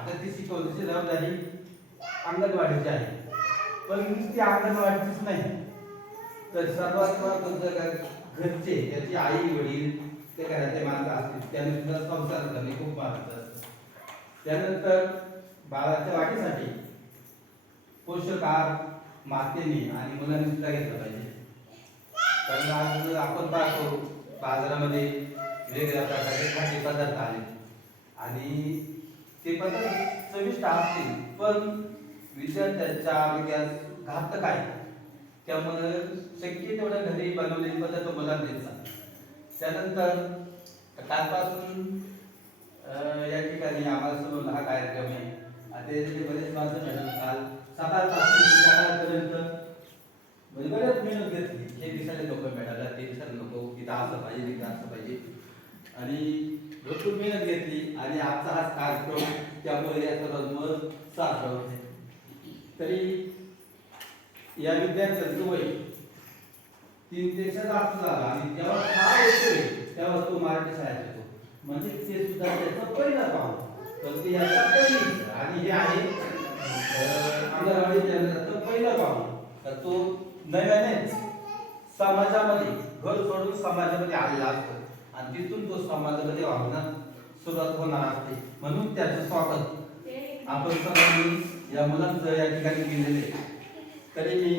आता ती शिकवण्याची जबाबदारी अंगणवाडीची आहे. पण ती अंगणवाडीचीच नाही, तर सर्वात महत्त्वाचं घरचे, त्याची आई वडील, ते घरातले माणसं असतील, त्यांनी सुद्धा संसार करणे खूप महत्त्वाचं असतं. त्यानंतर बाळाच्या वाढीसाठी पोषक आहार मातेने आणि मुलांनी सुद्धा घेतला पाहिजे. कारण आज आपण पाहतो बाजारामध्ये वेगवेगळ्या प्रकारचे खाद्यपदार्थ आले आणि ते पदार्थ चविष्ट असतील, पण विद्यार्थ्यांच्या आरोग्यास घातक आहे. त्यामुळे शक्य तेवढ्या घरी बनवलेले पदार्थ मुलांना द्यायचा. त्यानंतर कालपासून या ठिकाणी आम्हाला समोर हा कार्यक्रम आहे. त्याचे बरेच माणसं मिळाले. काल सकाळपासून संध्याकाळपर्यंत म्हणजे बरेच मेहनत घेतली. हे दिसायला लोक मिळाला, ते दिसायला नको, तिथं असं पाहिजे, तिथं असं पाहिजे, आणि भरपूर मेहनत घेतली आणि आजचा हा कार्यक्रम त्यामुळे या सर्वांवर साथ होते. तरी या विद्यार्थ्यांचं वय 3 ते 6 झाला आणि जेव्हा 6 येतोय तेव्हा तो मराठी शाळेत येतो. म्हणजे ते सुद्धा त्याचं पहिलं पाऊल. तर ते याचा पहिलं आणि हे आहे अंगणवाडीचं पहिलं पाऊल. तर तो नव्यानेच समाजामध्ये घर सोडून समाजामध्ये आलेला असतो आणि तिथून तो समाजामध्ये वागण्यास सुरुवात होणार असते. म्हणून त्याचं स्वागत आपण सर्वांनी या मुलांचं या ठिकाणी केलेले. तरी मी